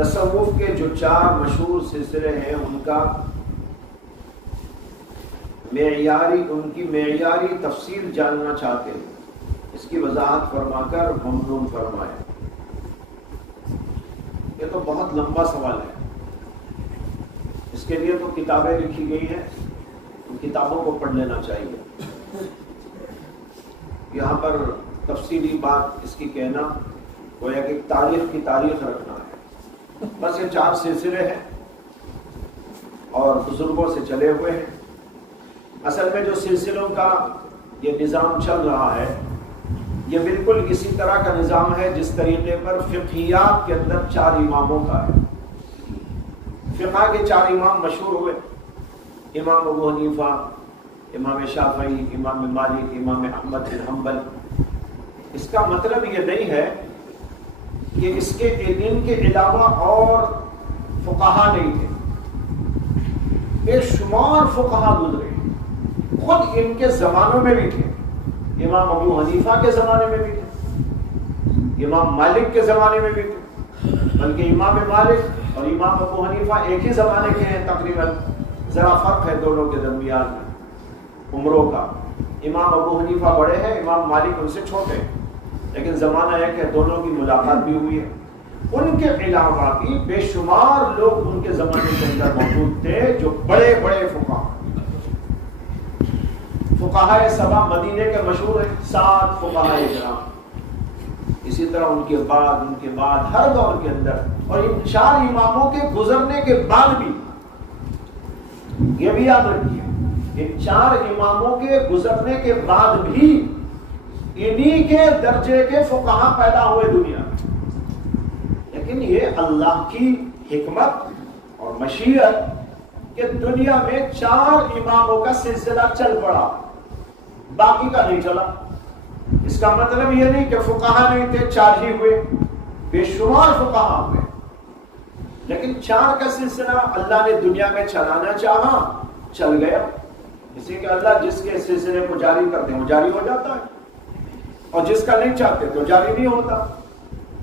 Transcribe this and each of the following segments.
تصوف کے جو 4 مشہور سلسلے ہیں ان کی معیاری تفصیل جاننا چاہتے ہیں، اس کی وضاحت فرما کر ممنون فرمائے۔ یہ تو بہت لمبا سوال ہے، اس کے لیے تو کتابیں لکھی گئی ہیں، ان کتابوں کو پڑھ لینا چاہیے۔ یہاں پر تفصیلی بات اس کی کہنا گویا کہ تاریخ کی تاریخ رکھنا ہے۔ بس یہ 4 سلسلے ہیں اور بزرگوں سے چلے ہوئے ہیں۔ اصل میں جو سلسلوں کا یہ نظام چل رہا ہے یہ بالکل اسی طرح کا نظام ہے جس طریقے پر فقہیات کے اندر 4 اماموں کا ہے۔ فقہ کے 4 امام مشہور ہوئے، امام ابو حنیفہ، امام شافعی، امام مالک، امام احمد بن حنبل۔ اس کا مطلب یہ نہیں ہے کہ ان کے علاوہ اور فقہا نہیں تھے، بے شمار فقہا گزرے، خود ان کے زمانوں میں بھی تھے۔ امام ابو حنیفہ کے زمانے میں بھی تھے، امام مالک کے زمانے میں بھی تھے، بلکہ امام مالک اور امام ابو حنیفہ ایک ہی زمانے کے ہیں تقریباً، ذرا فرق ہے دونوں کے درمیان میں عمروں کا۔ امام ابو حنیفہ بڑے ہیں، امام مالک ان سے چھوٹے ہیں، لیکن زمانہ ایک ہے، دونوں کی ملاقات بھی ہوئی ہے۔ ان کے علاوہ بھی بے شمار لوگ ان کے زمانے کے اندر موجود تھے جو بڑے بڑے فقہائے 7 مدینے کے مشہور ہیں، 7 فقہائے کرام۔ اسی طرح ان کے بعد ہر دور کے اندر، اور ان 4 اماموں کے گزرنے کے بعد بھی، یہ بھی یاد رکھیے، ان 4 اماموں کے گزرنے کے بعد بھی انہی کے درجے کے فقہا پیدا ہوئے دنیا میں۔ لیکن یہ اللہ کی حکمت اور مشیت کہ دنیا میں 4 اماموں کا سلسلہ چل پڑا، باقی کا نہیں چلا۔ اس کا مطلب یہ نہیں کہ فقہا نہیں تھے، 4 ہی ہوئے، بے شمار فقہا ہوئے، لیکن 4 کا سلسلہ اللہ نے دنیا میں چلانا چاہا، چل گیا۔ اسی کہ اللہ جس کے سلسلے کو جاری کرتے ہیں وہ جاری ہو جاتا ہے، اور جس کا نہیں چاہتے تو جاری نہیں ہوتا۔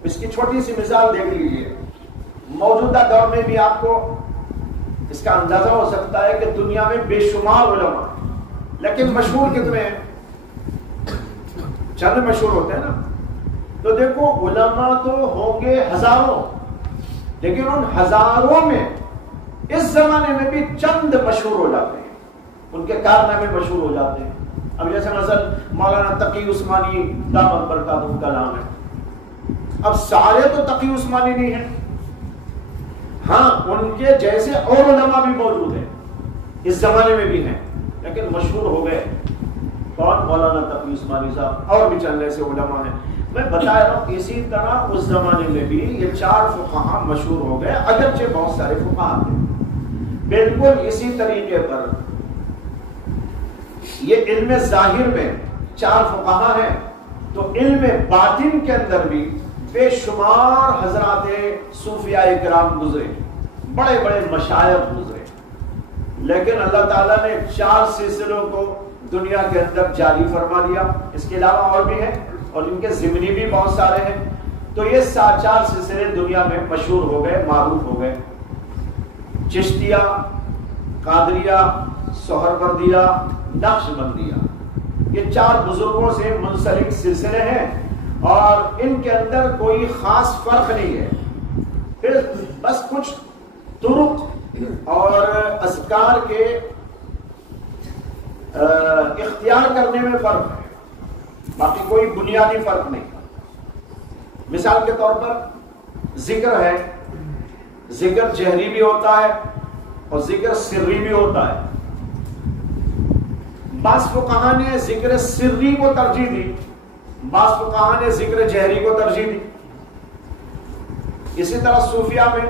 اس کی چھوٹی سی مثال دیکھ لیجیے، موجودہ دور میں بھی آپ کو اس کا اندازہ ہو سکتا ہے کہ دنیا میں بے شمار علماء ہیں، لیکن مشہور کتنے ہیں؟ چند مشہور ہوتے ہیں نا۔ تو دیکھو علماء تو ہوں گے ہزاروں، لیکن ان ہزاروں میں اس زمانے میں بھی چند مشہور ہو جاتے ہیں، ان کے کارنامے مشہور ہو جاتے ہیں۔ اب جیسے مثلا مولانا تقی عثمانی دامت برکاتہ کا نام ہے، اب سارے تو تقی عثمانی نہیں ہیں، ہاں ان کے جیسے اور علماء بھی موجود ہیں، اس زمانے میں بھی ہیں، لیکن مشہور ہو گئے۔ کون؟ مولانا تقی عثمانی صاحب، اور بھی چند ایسے علماء ہیں۔ میں بتا رہا ہوں اسی طرح اس زمانے میں بھی یہ 4 فقہا مشہور ہو گئے، اگرچہ بہت سارے فقہا تھے۔ بالکل اسی طریقے پر یہ علم ظاہر میں 4 فقہا ہیں، تو علم باطن کے اندر بھی بے شمار حضرات صوفیاء کرام گزرے، بڑے بڑے مشائخ گزرے، لیکن اللہ تعالیٰ نے 4 سلسلوں کو دنیا کے اندر جاری فرما دیا۔ اس کے علاوہ اور بھی ہیں، اور ان کے ضمنی بھی بہت سارے ہیں، تو یہ 4 سلسلے دنیا میں مشہور ہو گئے، معروف ہو گئے۔ چشتیہ، قادریہ، سہروردیہ، نقشبندیہ، یہ 4 بزرگوں سے منسلک سلسلے ہیں، اور ان کے اندر کوئی خاص فرق نہیں ہے۔ پھر بس کچھ طرق اور اذکار کے اختیار کرنے میں فرق ہے، باقی کوئی بنیادی فرق نہیں۔ مثال کے طور پر ذکر ہے، ذکر جہری بھی ہوتا ہے اور ذکر سری بھی ہوتا ہے۔ بعض فقہا نے ذکر سری کو ترجیح دی، بعض فقہا نے ذکر جہری کو ترجیح دی۔ اسی طرح صوفیہ میں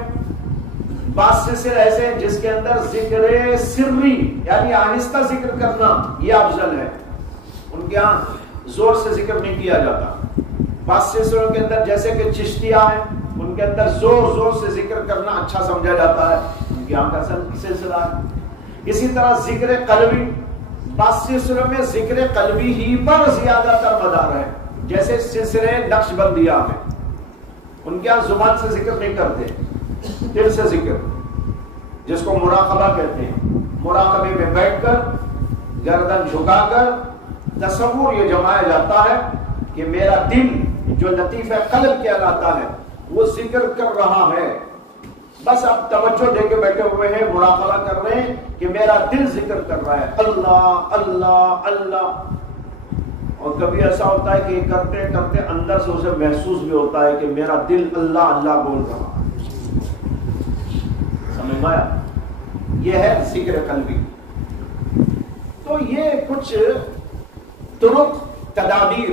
بعض سلسلے ایسے ہیں جس کے اندر ذکر سری یعنی آہستہ ذکر کرنا یہ افضل ہے، ان کے یہاں زور سے ذکر نہیں کیا جاتا۔ بعض سلسلوں کے اندر جیسے کہ چشتیہ ہیں، ان کے اندر زور زور سے ذکر کرنا اچھا سمجھا جاتا ہے، ان کے یہاں کا سلسلہ ہے۔ اسی طرح ذکر قلبی، بعض سلسلوں میں ذکر قلبی ہی پر زیادہ تر مدار ہے، جیسے سلسلے نقشبندیہ میں، ان کے یہاں زبان سے ذکر نہیں کرتے، دل سے ذکر، جس کو مراقبہ کہتے ہیں. مراقبے میں بیٹھ کر گردن جھکا کر تصور یہ جمایا جاتا ہے کہ میرا دل جو لطیف قلب کہلاتا ہے وہ ذکر کر رہا ہے. بس آپ توجہ دے کے بیٹھے ہوئے ہیں، مراقبہ کر رہے ہیں کہ میرا دل ذکر کر رہا ہے اللہ اللہ اللہ. اور کبھی ایسا ہوتا ہے کہ کرتے کرتے اندر سے اسے محسوس بھی ہوتا ہے کہ میرا دل اللہ اللہ بول رہا ہے. سمجھ آیا؟ یہ ہے ذکر قلبی. تو یہ کچھ طرق تدابیر،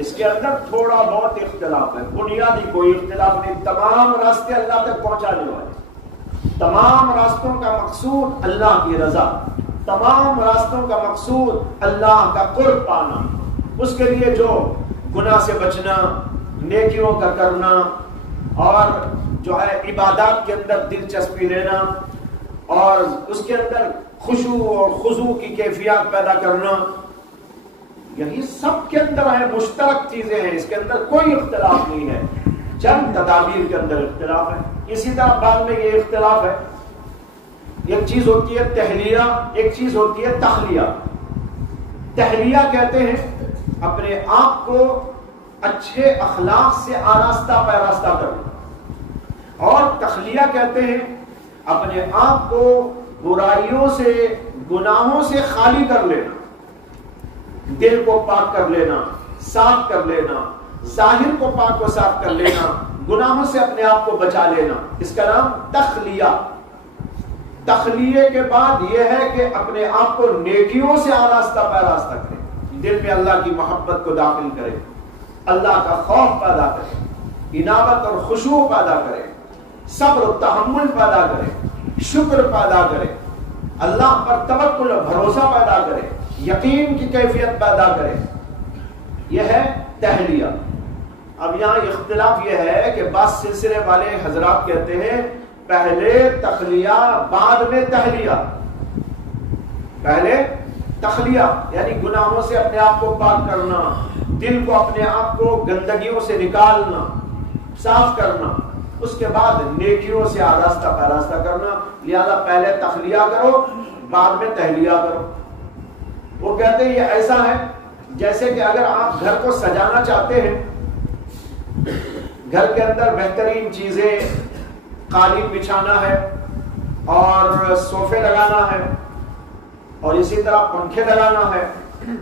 اس کے اندر تھوڑا بہت اختلاف ہے، بنیادی کوئی اختلاف نہیں. تمام راستے اللہ تک پہنچانے والے، تمام راستوں کا مقصود اللہ کی رضا، تمام راستوں کا مقصود اللہ کا قرب پانا. اس کے لیے جو گناہ سے بچنا، نیکیوں کا کرنا، اور جو ہے عبادات کے اندر دلچسپی لینا، اور اس کے اندر خشوع اور خضوع کی کیفیات پیدا کرنا، یہی سب کے اندر ہے، مشترک چیزیں ہیں، اس کے اندر کوئی اختلاف نہیں ہے. چند تدابیر کے اندر اختلاف ہے. اسی طرح بعد میں یہ اختلاف ہے، ایک چیز ہوتی ہے تحلیہ، ایک چیز ہوتی ہے تخلیہ. تحلیہ کہتے ہیں اپنے آپ کو اچھے اخلاق سے آراستہ پیراستہ کرنا، اور تخلیہ کہتے ہیں اپنے آپ کو برائیوں سے، گناہوں سے خالی کر لینا، دل کو پاک کر لینا، صاف کر لینا، ظاہر کو پاک و صاف کر لینا، گناہوں سے اپنے آپ کو بچا لینا. اس کا نام تخلیہ. تخلیے کے بعد یہ ہے کہ اپنے آپ کو نیکیوں سے آراستہ پیراستہ کرے، دل میں اللہ کی محبت کو داخل کرے، اللہ کا خوف پیدا کرے، انابت اور خشوع پیدا کرے، صبر و تحمل پیدا کرے، شکر پیدا کرے، اللہ پر توکل اور بھروسہ پیدا کرے، یقین کی کیفیت پیدا کرے. یہ ہے تحلیہ. اب یہاں اختلاف یہ ہے کہ بعض سلسلے والے حضرات کہتے ہیں پہلے تخلیہ بعد میں تحلیہ. پہلے تخلیہ یعنی گناہوں سے اپنے آپ کو پاک کرنا، دل کو اپنے آپ کو گندگیوں سے نکالنا، صاف کرنا، اس کے بعد نیکیوں سے آراستہ پیراستہ کرنا. لہذا پہلے تخلیہ کرو، بعد میں تحلیہ کرو. وہ کہتے ہیں یہ ایسا ہے جیسے کہ اگر آپ گھر کو سجانا چاہتے ہیں، گھر کے اندر بہترین چیزیں، قالین بچھانا ہے اور صوفے لگانا ہے اور اسی طرح پنکھے لگانا ہے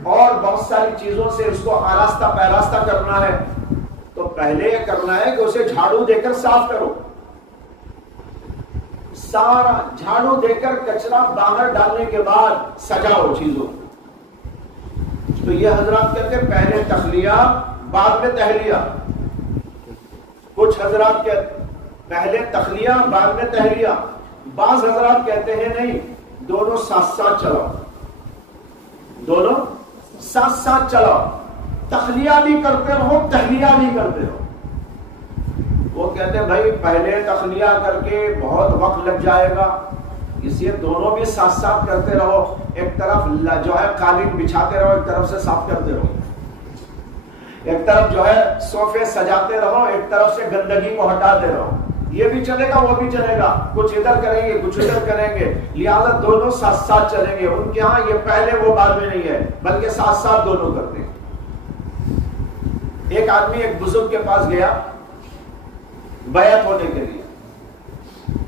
اور بہت ساری چیزوں سے اس کو آراستہ پیراستہ کرنا ہے، تو پہلے یہ کرنا ہے کہ اسے جھاڑو دے کر صاف کرو. سارا جھاڑو دے کر کچرا باہر ڈالنے کے بعد سجاؤ چیزوں. تو یہ حضرات کہتے ہیں پہلے تخلیہ بعد میں تحلیہ. کچھ حضرات کہتے پہلے تخلیہ بعد میں تحلیہ. بعض حضرات کہتے ہیں نہیں، دونوں ساتھ ساتھ چلاؤ، دونوں ساتھ ساتھ چلاؤ، تخلیہ بھی کرتے رہو، تحلیہ بھی کرتے رہو. وہ کہتے ہیں بھائی پہلے تخلیہ کر کے بہت وقت لگ جائے گا، اس لیے دونوں بھی ساتھ ساتھ کرتے رہو. ایک طرف جو ہے قالین بچھاتے رہو، ایک طرف سے صاف کرتے رہو، ایک طرف جو ہے صوفے سجاتے رہو، ایک طرف سے گندگی کو ہٹاتے رہو. یہ بھی چلے گا، وہ بھی چلے گا، کچھ ادھر کریں گے کچھ ادھر کریں گے. لہٰذا دونوں ساتھ ساتھ چلیں گے. ان کے ہاں یہ پہلے وہ بعد میں نہیں ہے، بلکہ ساتھ ساتھ دونوں کرتے ہیں. ایک آدمی ایک بزرگ کے پاس گیا بیعت ہونے کے لیے،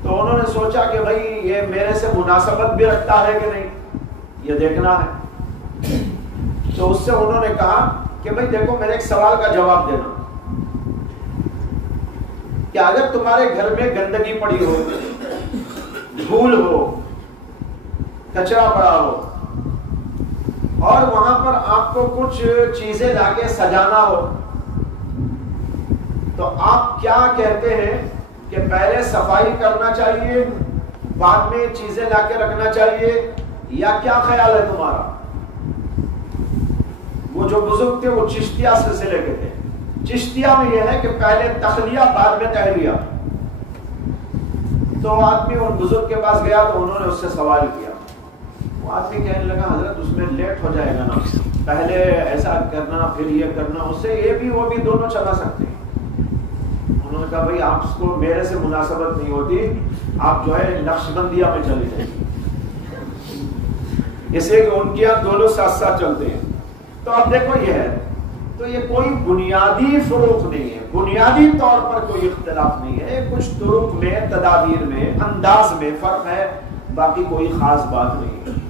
تو انہوں نے سوچا کہ بھائی یہ میرے سے مناسبت بھی رکھتا ہے کہ نہیں، یہ دیکھنا ہے. تو اس سے انہوں نے کہا کہ بھائی دیکھو میرے ایک سوال کا جواب دینا کہ اگر تمہارے گھر میں گندگی پڑی ہو، دھول ہو، کچرا پڑا ہو، اور وہاں پر آپ کو کچھ چیزیں لا کے سجانا ہو، تو آپ کیا کہتے ہیں کہ پہلے صفائی کرنا چاہیے بعد میں چیزیں لا کے رکھنا چاہیے، یا کیا خیال ہے تمہارا؟ وہ جو بزرگ تھے وہ چشتیہ سلسلے کے تھے. چشتیہ میں یہ ہے کہ پہلے تخلیہ بعد میں تحلیہ. تو آدمی ان بزرگ کے پاس گیا تو انہوں نے اس سے سوال کیا. وہ آدمی کہنے لگا حضرت اس میں لیٹ ہو جائے گا نا، پہلے ایسا کرنا پھر یہ کرنا، اس سے یہ بھی وہ بھی دونوں چلا سکتے ہیں. انہوں نے کہا بھائی آپ کو میرے سے مناسبت نہیں ہوتی، آپ جو ہے نقشبندیہ میں چلے جائیں، اس لیے کہ ان کے یہاں دونوں ساتھ ساتھ چلتے ہیں۔ تو اب دیکھو یہ ہے، تو یہ کوئی بنیادی فروق نہیں ہے، بنیادی طور پر کوئی اختلاف نہیں ہے، کچھ طرق میں، تدابیر میں، انداز میں فرق ہے، باقی کوئی خاص بات نہیں ہے۔